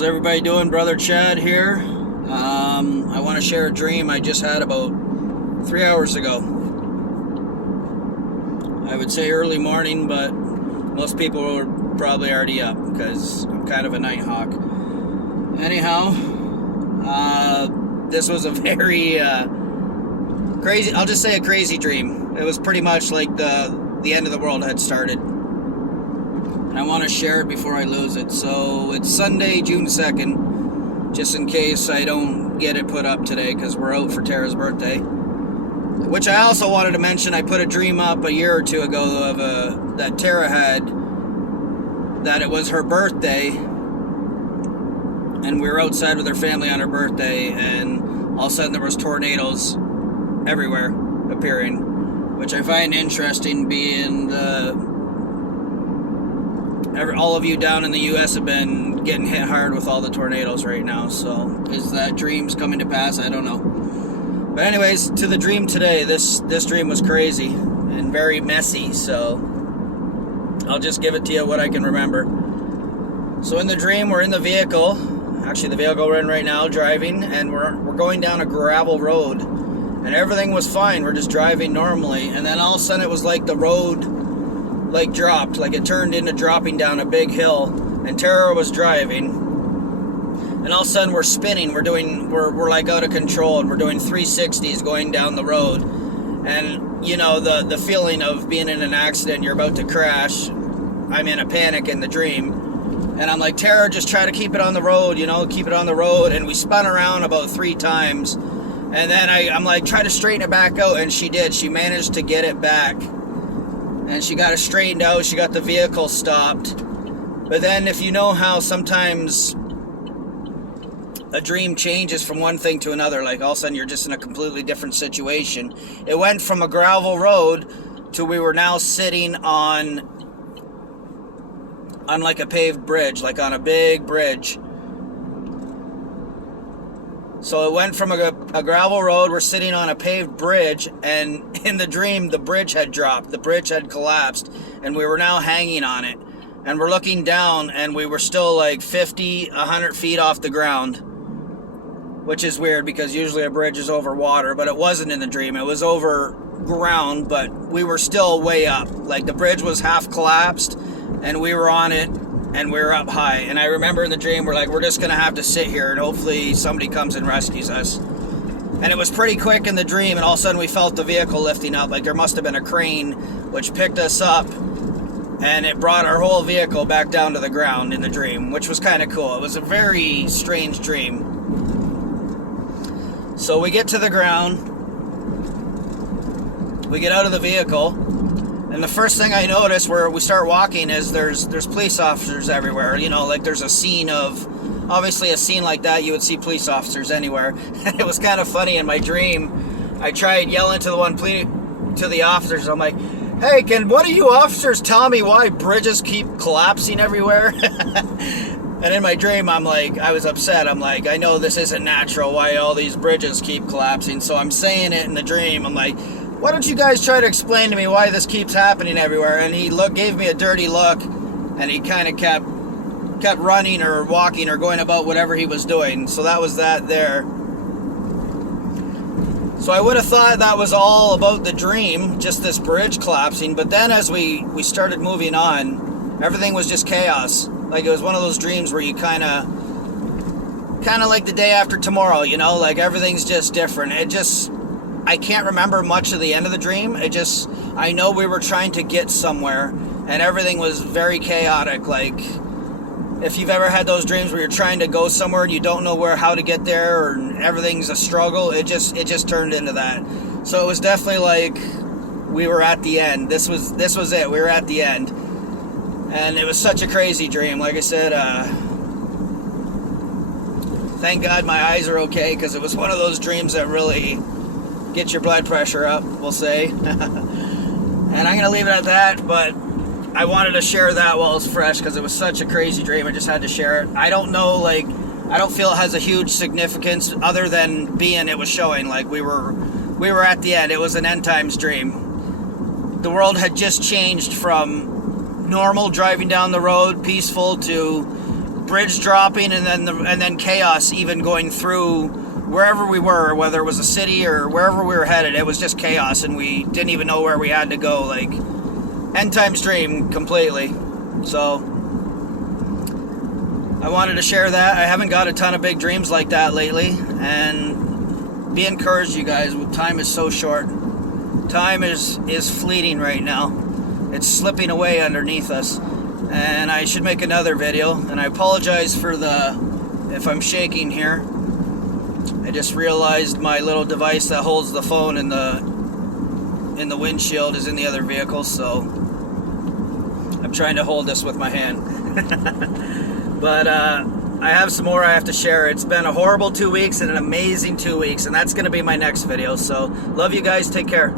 How's everybody doing? Brother Chad here. I want to share a dream I just had about 3 hours ago. I would say early morning, but most people were probably already up because I'm kind of a night hawk. Anyhow, this was a very crazy, I'll just say a crazy dream. It was pretty much like the end of the world had started. And I want to share it before I lose it. So it's Sunday, June 2nd, just in case I don't get it put up today because we're out for Tara's birthday. Which I also wanted to mention, I put a dream up a year or two ago of that Tara had, that it was her birthday, and we were outside with her family on her birthday, and all of a sudden there was tornadoes everywhere appearing, which I find interesting, being all of you down in the U.S. have been getting hit hard with all the tornadoes right now. So is that dream's coming to pass? I don't know. But anyways, to the dream today. This dream was crazy and very messy, so I'll just give it to you what I can remember. So in the dream, we're in the vehicle. Actually, the vehicle we're in right now, driving, and we're going down a gravel road, and everything was fine. We're just driving normally, and then all of a sudden it was like the road dropped, like it turned into dropping down a big hill, and Tara was driving, and all of a sudden we're spinning, we're like out of control, and we're doing 360s going down the road, and you know the feeling of being in an accident, you're about to crash. I'm in a panic in the dream, and I'm like, Tara, just try to keep it on the road, keep it on the road. And we spun around about 3 times, and then I'm like, try to straighten it back out, and she did. She managed to get it back, and she got it straightened out. She got the vehicle stopped. But then, if you know how sometimes a dream changes from one thing to another, like all of a sudden you're just in a completely different situation. It went from a gravel road to we were now sitting on like a paved bridge, like on a big bridge. So it went from a gravel road, we're sitting on a paved bridge, and in the dream, the bridge had dropped, the bridge had collapsed, and we were now hanging on it. And we're looking down, and we were still like 50, 100 feet off the ground, which is weird because usually a bridge is over water, but it wasn't in the dream. It was over ground, but we were still way up. Like the bridge was half collapsed, and we were on it, and we were up high. And I remember in the dream, we're like, we're just going to have to sit here, and hopefully somebody comes and rescues us. And it was pretty quick in the dream, and all of a sudden we felt the vehicle lifting up. Like there must have been a crane which picked us up, and it brought our whole vehicle back down to the ground in the dream, which was kind of cool. It was a very strange dream. So we get to the ground, we get out of the vehicle, and the first thing I notice where we start walking is there's police officers everywhere. Like there's a scene of, obviously a scene like that, you would see police officers anywhere. And it was kind of funny in my dream. I tried yelling to the officers. I'm like, hey, can one of you officers tell me why bridges keep collapsing everywhere? And in my dream, I was upset. I'm like, I know this isn't natural, why all these bridges keep collapsing. So I'm saying it in the dream. I'm like, why don't you guys try to explain to me why this keeps happening everywhere? And he gave me a dirty look, and he kind of kept running or walking or going about whatever he was doing. So that was that there. So I would have thought that was all about the dream, just this bridge collapsing. But then as we started moving on, everything was just chaos. Like it was one of those dreams where you kind of like the day after tomorrow, like everything's just different. I can't remember much of the end of the dream. I know we were trying to get somewhere, and everything was very chaotic. Like, if you've ever had those dreams where you're trying to go somewhere and you don't know how to get there, or everything's a struggle, it just turned into that. So it was definitely like we were at the end. This was it. We were at the end, and it was such a crazy dream. Like I said, thank God my eyes are okay, because it was one of those dreams that really get your blood pressure up, we'll say. And I'm going to leave it at that, but I wanted to share that while it's fresh because it was such a crazy dream. I just had to share it. I don't know, I don't feel it has a huge significance other than being it was showing. Like we were at the end. It was an end times dream. The world had just changed from normal driving down the road, peaceful, to bridge dropping, and then chaos even going through wherever we were, whether it was a city or wherever we were headed. It was just chaos, and we didn't even know where we had to go. Like, end times dream completely. So I wanted to share that. I haven't got a ton of big dreams like that lately, and be encouraged, you guys. Time is so short. Time is fleeting right now. It's slipping away underneath us, and I should make another video. And I apologize for if I'm shaking here. I just realized my little device that holds the phone in the windshield is in the other vehicle, so I'm trying to hold this with my hand. But I have some more I have to share. It's been a horrible 2 weeks and an amazing 2 weeks, and that's going to be my next video. So love you guys. Take care.